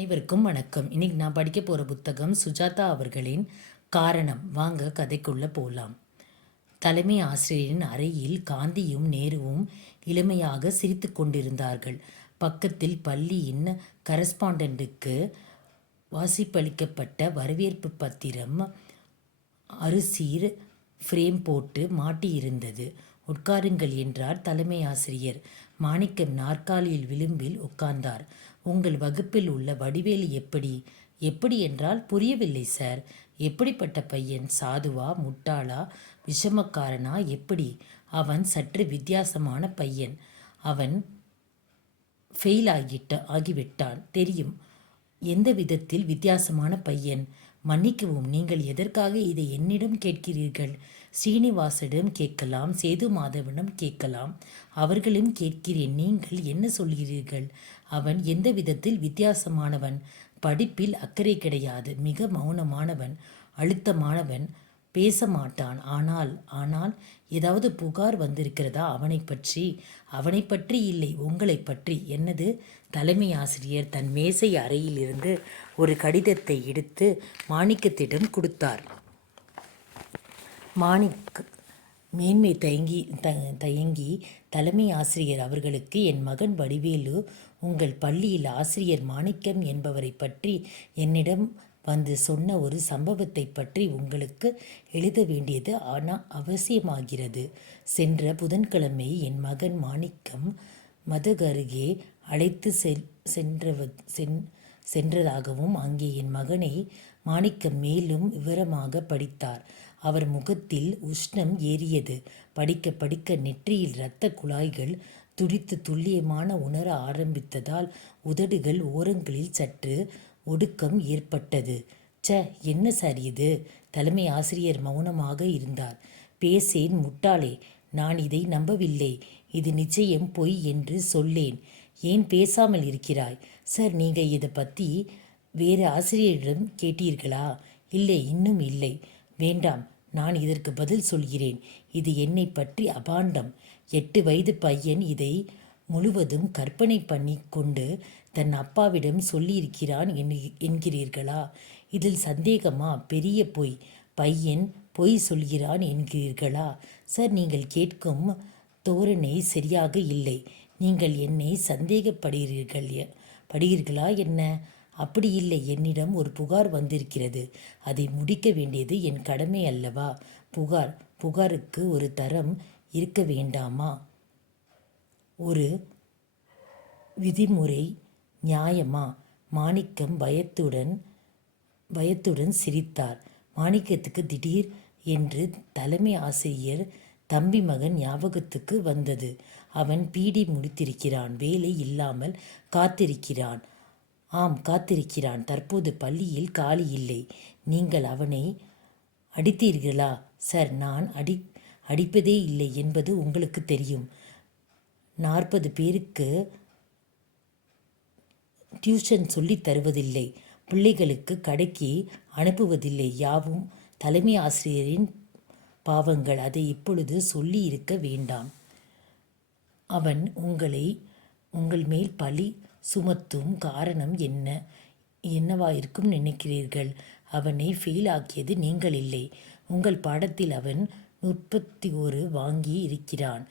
அனைவருக்கும் வணக்கம். இன்னைக்கு நான் படிக்க போகிற புத்தகம் சுஜாதா அவர்களின் காரணம். வாங்க கதைக்குள்ளே போகலாம். தலைமை ஆசிரியரின் அறையில் காந்தியும் நேருவும் இளமையாக சிரித்து கொண்டிருந்தார்கள். பக்கத்தில் பள்ளியின் கரஸ்பாண்டண்ட்டுக்கு வாசிப்பளிக்கப்பட்ட வரவேற்பு பத்திரம் அரிசீர் ஃப்ரேம் போட்டு மாட்டியிருந்தது. உட்காருங்கள் என்றார் தலைமை ஆசிரியர். மாணிக்கம் நாற்காலியில் விளிம்பில் உட்கார்ந்தார். உங்கள் வகுப்பில் உள்ள வடிவேலு எப்படி? எப்படி என்றால் புரியவில்லை சார். எப்படிப்பட்ட பையன்? சாதுவா, முட்டாளா, விஷமக்காரனா, எப்படி? அவன் சற்று வித்தியாசமான பையன். அவன் ஃபெயில் ஆகிவிட்டான் தெரியும். எந்த விதத்தில் வித்தியாசமான பையன்? மன்னிக்கவும், நீங்கள் எதற்காக இதை என்னிடம் கேட்கிறீர்கள்? ஸ்ரீனிவாசிடம் கேட்கலாம், சேது மாதவனிடம் கேட்கலாம். அவர்களும் கேட்கிறேன். நீங்கள் என்ன சொல்கிறீர்கள்? அவன் எந்த விதத்தில் வித்தியாசமானவன்? படிப்பில் அக்கறை கிடையாது. மிக மௌனமானவன், அழுத்தமானவன், பேச மாட்டான். ஆனால் ஏதாவது புகார் வந்திருக்கிறதா அவனை பற்றி? அவனை பற்றி இல்லை, உங்களை பற்றி. என்னது? தலைமை ஆசிரியர் தன் மேசை அறையிலிருந்து ஒரு கடிதத்தை எடுத்து மாணிக்கத்திடம் கொடுத்தார். மாணிக் மேன்மை தயங்கி தலைமை ஆசிரியர் அவர்களுக்கு, என் மகன் வடிவேலு உங்கள் பள்ளியில் ஆசிரியர் மாணிக்கம் என்பவரை பற்றி என்னிடம் வந்து சொன்ன ஒரு சம்பவத்தை பற்றி உங்களுக்கு எழுத வேண்டியது அவசியமாகிறது. சென்ற புதன்கிழமை என் மகன் மாணிக்கம் மதகருகே அழைத்து சென்றதாகவும் அங்கே என் மகனை மாணிக்கம் மேலும் விவரமாக படித்தார். அவர் முகத்தில் உஷ்ணம் ஏறியது. படிக்க படிக்க நெற்றியில் இரத்த குழாய்கள் துடித்து துல்லியமான உணர ஆரம்பித்ததால் உதடுகள் ஓரங்களில் சற்று ஒடுக்கம் ஏற்பட்டது. என்ன சார் இது? தலைமை ஆசிரியர் மௌனமாக இருந்தார். பேசேன் முட்டாளே, நான் இதை நம்பவில்லை. இது நிச்சயம் பொய் என்று சொல்லேன். ஏன் பேசாமல் இருக்கிறாய்? சார், நீங்கள் இதை பற்றி வேறு ஆசிரியரிடம் கேட்டீர்களா? இல்லை, இன்னும் இல்லை. வேண்டாம், நான் இதற்கு பதில் சொல்கிறேன். இது என்னை பற்றி அபாண்டம். 8 வயது பையன் இதை முழுவதும் கற்பனை பண்ணி கொண்டு தன் அப்பாவிடம் சொல்லியிருக்கிறான் என்கிறீர்களா? இதில் சந்தேகமா? பெரிய பொய். பையன் பொய் சொல்கிறான் என்கிறீர்களா? சார், நீங்கள் கேட்கும் தோரணை சரியாக இல்லை. நீங்கள் என்னை படுகிறீர்களா என்ன? அப்படி இல்லை. என்னிடம் ஒரு புகார் வந்திருக்கிறது. அதை முடிக்க வேண்டியது என் கடமை அல்லவா? புகாருக்கு ஒரு தரம் இருக்க வேண்டாமா? ஒரு விதிமுறை நியாயமா? மாணிக்கம் பயத்துடன் சிரித்தார். மாணிக்கத்துக்கு திடீர் என்று தலைமை ஆசிரியர் தம்பி மகன் ஞாபகத்துக்கு வந்தது. அவன் பிடி முடித்திருக்கிறான். வேலை இல்லாமல் காத்திருக்கிறான். ஆம், காத்திருக்கிறான். தற்போது பள்ளியில் காலி இல்லை. நீங்கள் அவனை அடித்தீர்களா? சார், நான் அடிப்பதே இல்லை என்பது உங்களுக்கு தெரியும். 40 பேருக்கு டியூஷன் சொல்லித் தருவதில்லை. பிள்ளைகளுக்கு கடைக்கு அனுப்புவதில்லை. யாவும் தலைமை ஆசிரியரின் பாவங்கள். அதை இப்பொழுது சொல்லி இருக்க வேண்டாம். அவன் உங்கள் மேல் பழி சுமத்தும் காரணம் என்னவாயிருக்கும் நினைக்கிறீர்கள்? அவனை ஃபெயில் ஆக்கியது நீங்கள் இல்லை. உங்கள் பாடத்தில் அவன் 31 வாங்கி இருக்கிறான்.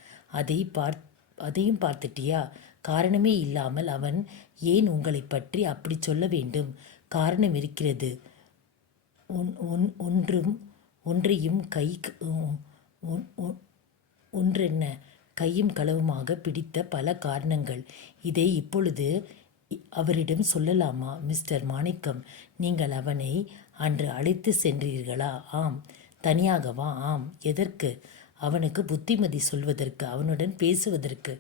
அதையும் பார்த்துட்டியா? காரணமே இல்லாமல் அவன் ஏன் உங்களை பற்றி அப்படி சொல்ல வேண்டும்? காரணம் இருக்கிறது. ஒன்றென்ன கையும் களவுமாக பிடித்த பல காரணங்கள். இதை இப்பொழுது அவரிடம் சொல்லலாமா? மிஸ்டர் மாணிக்கம், நீங்கள் அவனை அன்று அழைத்து சென்றீர்களா? ஆம். தனியாகவா? ஆம். எதற்கு? அவனுக்கு புத்திமதி சொல்வதற்கு, அவனுடன் பேசுவதற்கு.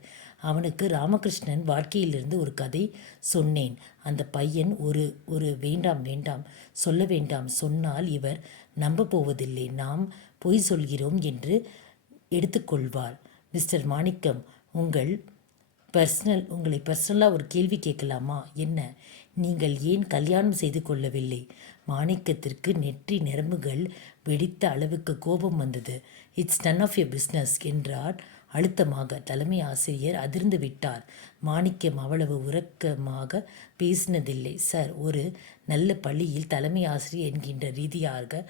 அவனுக்கு ராமகிருஷ்ணன் வாழ்க்கையிலிருந்து ஒரு கதை சொன்னேன். அந்த பையன் ஒரு வேண்டாம், சொல்ல வேண்டாம். சொன்னால் இவர் நம்ப போவதில்லை. நாம் பொய் சொல்கிறோம் என்று எடுத்துக்கொள்வார். மிஸ்டர் மாணிக்கம், உங்களை பர்சனலாக ஒரு கேள்வி கேட்கலாமா? என்ன? நீங்கள் ஏன் கல்யாணம் செய்து கொள்ளவில்லை? மாணிக்கத்திற்கு நெற்றி நரம்புகள் வெடித்த அளவுக்கு கோபம் வந்தது. It's none of your business என்றார் அழுத்தமாக. தலைமை ஆசிரியர் அதிர்ந்து விட்டார். மாணிக்கம் அவ்வளவு உரக்கமாக பேசினதில்லை. சார், ஒரு நல்ல பள்ளியில் தலைமை ஆசிரியர் என்கின்ற ரீதியாக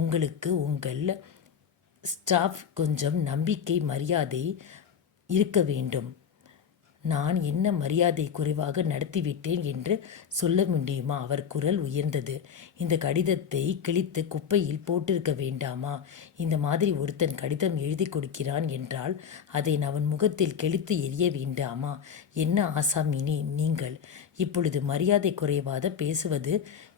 உங்களுக்கு உங்கள் ஸ்டாஃப் கொஞ்சம் நம்பிக்கை மரியாதை இருக்க வேண்டும். நான் என்ன மரியாதை குறைவாக நடத்திவிட்டேன் என்று சொல்ல முடியுமா? அவர் குரல் உயர்ந்தது. இந்த கடிதத்தை கிழித்து குப்பையில் போட்டிருக்க வேண்டாமா? இந்த மாதிரி ஒருத்தன் கடிதம் எழுதி கொடுக்கிறான் என்றால் அதை அவன் முகத்தில் கிழித்து எரிய வேண்டாமா? என்ன ஆசாமினி நீங்கள் இப்பொழுது மரியாதை குறைவாக பேசுவது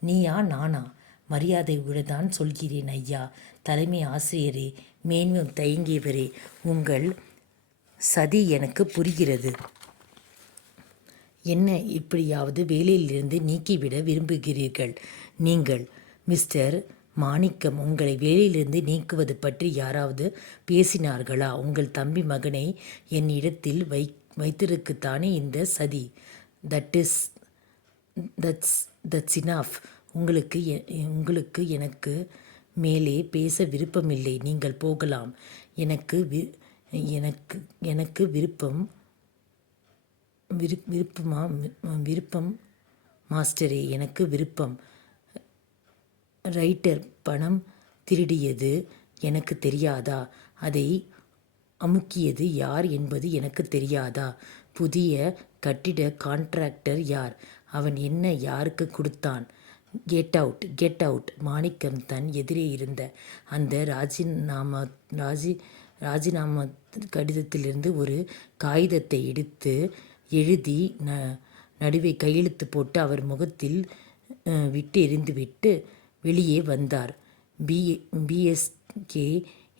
நீயா நானா? மரியாதையுடன் சொல்கிறேன் ஐயா. தலைமை ஆசிரியரே, மேன்மேலும் தயங்கியவரே, உங்கள் சதி எனக்கு புரிகிறது. என்ன இப்படியாவது வேலையிலிருந்து நீக்கிவிட விரும்புகிறீர்கள்? நீங்கள் மிஸ்டர் மாணிக்கம், உங்களை வேலையிலிருந்து நீக்குவது பற்றி யாராவது பேசினார்களா? உங்கள் தம்பி மகனை என் இடத்தில் வைத்திருக்குத்தானே இந்த சதி. That's enough. உங்களுக்கு எனக்கு மேலே பேச விருப்பமில்லை. நீங்கள் போகலாம். எனக்கு விருப்பம் மாஸ்டரே, எனக்கு விருப்பம். ரைட்டர் பணம் திருடியது எனக்கு தெரியாதா? அதை அமுக்கியது யார் என்பது எனக்கு தெரியாதா? புதிய கட்டிட கான்ட்ராக்டர் யார்? அவன் என்ன யாருக்கு கொடுத்தான்? Get out. மாணிக்கம் தன் எதிரே இருந்த அந்த ராஜினாமா கடிதத்திலிருந்து ஒரு காகிதத்தை எடுத்து எழுதி நடுவே கையெழுத்து போட்டு அவர் முகத்தில் விட்டு எறிந்துவிட்டு வெளியே வந்தார். பிஎஸ்கே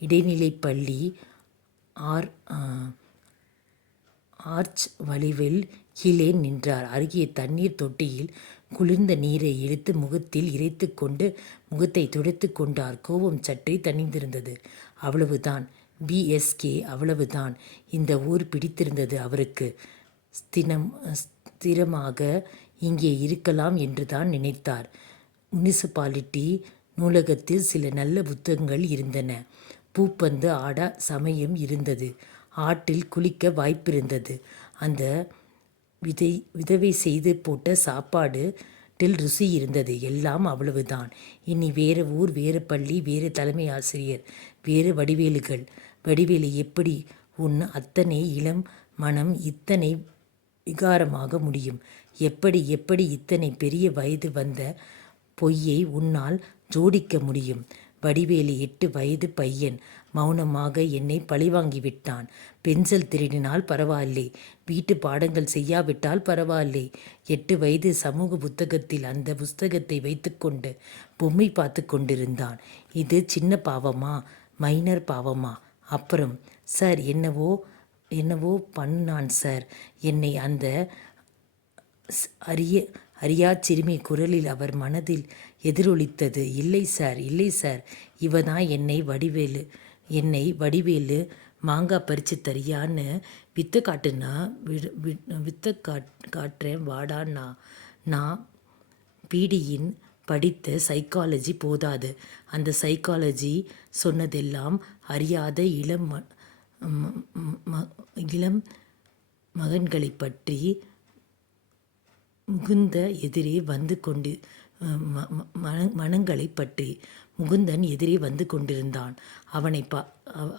இடைநிலைப்பள்ளி ஆர்ச் வளைவில் கீழே நின்றார். அருகே தண்ணீர் தொட்டியில் குளிர்ந்த நீரை இழுத்து முகத்தில் இறைத்து கொண்டு முகத்தை துடைத்து கொண்டார். கோபம் சற்றே தணிந்திருந்தது. அவ்வளவுதான். பிஎஸ்கே, அவ்வளவுதான். இந்த ஊர் பிடித்திருந்தது அவருக்கு. ஸ்திரமாக இங்கே இருக்கலாம் என்றுதான் நினைத்தார். முனிசிபாலிட்டி நூலகத்தில் சில நல்ல புத்தகங்கள் இருந்தன. பூப்பந்து ஆட சமயம் இருந்தது. ஆற்றில் குளிக்க வாய்ப்பிருந்தது. அந்த விதவை செய்து போட்ட சாப்பாட்டில் ருசி இருந்தது. எல்லாம் அவ்வளவுதான். இனி வேறு ஊர், வேறு பள்ளி, வேறு தலைமை ஆசிரியர், வேறு வடிவேலு, எப்படி உன் அத்தனை இளம் மனம் இத்தனை விகாரமாக முடியும்? எப்படி இத்தனை பெரிய வயது வந்த பொய்யை உன்னால் ஜோடிக்க முடியும்? வடிவேலு 8 வயது பையன். மௌனமாக என்னை பழிவாங்கிவிட்டான். பென்சில் திருடினால் பரவாயில்லை, வீட்டு பாடங்கள் செய்யாவிட்டால் பரவாயில்லை. 8 வயது சமூக புத்தகத்தில் அந்த புஸ்தகத்தை வைத்துக்கொண்டு பொம்மை பார்த்து கொண்டிருந்தான். இது சின்ன பாவமா, மைனர் பாவமா? அப்புறம் சார், என்னவோ பண்ணான் சார். என்னை அந்த அறியா சிறுமி குரலில் அவர் மனதில் எதிரொலித்தது. இல்லை சார், இவதான் என்னை வடிவேலு மாங்காய் பறித்து தரியான்னு வித்த காட்டுறேன் வாடான்னா. நான் பிடியின் படித்த சைக்காலஜி போதாது. அந்த சைக்காலஜி சொன்னதெல்லாம் அறியாத இளம் மகன்களை பற்றி. முகுந்த எதிரே வந்து கொண்டு மனங்களை பற்றி. முகுந்தன் எதிரே வந்து கொண்டிருந்தான்.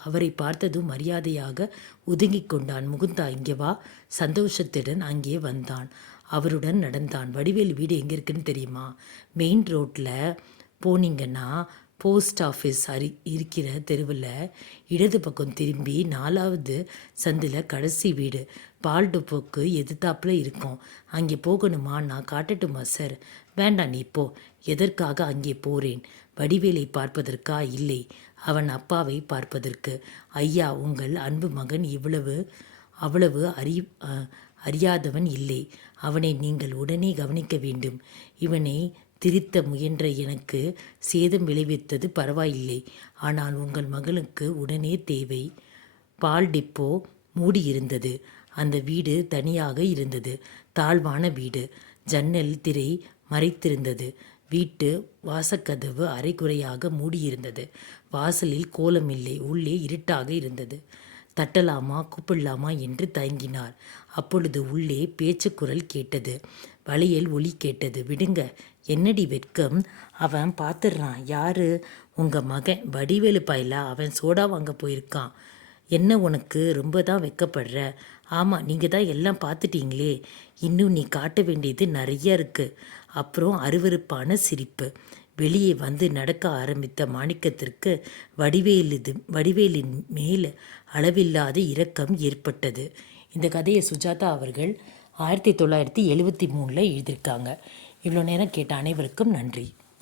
அவரை பார்த்ததும் மரியாதையாக ஒதுங்கிக் கொண்டான். முகுந்தா, இங்கே வா. சந்தோஷத்துடன் அங்கே வந்தான். அவருடன் நடந்தான். வடிவேல் வீடு எங்கே இருக்குன்னு தெரியுமா? மெயின் ரோட்டில் போனீங்கன்னா போஸ்ட் ஆஃபீஸ் இருக்கிற தெருவில் இடது பக்கம் திரும்பி 4வது சந்தில் கடைசி வீடு. பால் டெப்போக்கு எதிர்த்தாப்புல இருக்கும். அங்கே போகணுமா? நான் காட்டட்டுமா சார்? வேண்டாம், நீ போ. எதற்காக அங்கே போகிறேன்? வடிவேலை பார்ப்பதற்கா? இல்லை, அவன் அப்பாவை பார்ப்பதற்கு. ஐயா, உங்கள் அன்பு மகன் அவ்வளவு அறியாதவன் இல்லை. அவனை நீங்கள் உடனே கவனிக்க வேண்டும். இவனை திருத்த முயன்ற எனக்கு சேதம் விளைவித்தது பரவாயில்லை. ஆனால் உங்கள் மகளுக்கு உடனே தேவை. பால் டிப்போ மூடியிருந்தது. அந்த வீடு தனியாக இருந்தது. தாழ்வான வீடு. ஜன்னல் திரை மறைத்திருந்தது. வீட்டு வாசக்கதவு அரைகுறையாக மூடியிருந்தது. வாசலில் கோலமில்லை. உள்ளே இருட்டாக இருந்தது. தட்டலாமா கூப்பிடலாமா என்று தயங்கினார். அப்பொழுது உள்ளே பேச்சு குரல் கேட்டது. வளையல் ஒலி கேட்டது. விடுங்க, என்னடி வெட்கம், அவன் பார்த்துடுறான். யாரு? உங்க மகன் வடிவேலு பாயிலா? அவன் சோடா வாங்க போயிருக்கான். என்ன உனக்கு ரொம்ப தான் வெக்கப்படுற? ஆமாம், நீங்கள் தான் எல்லாம் பார்த்துட்டீங்களே, இன்னும் நீ காட்ட வேண்டியது நிறைய இருக்கு. அப்புறம் அருவருப்பான சிரிப்பு. வெளியே வந்து நடக்க ஆரம்பித்த மாணிக்கத்திற்கு வடிவேலின் மேல் அளவில்லாத இரக்கம் ஏற்பட்டது. இந்த கதையை சுஜாதா அவர்கள் 1973 எழுதியிருக்காங்க. இவ்வளோ நேரம் கேட்ட அனைவருக்கும் நன்றி.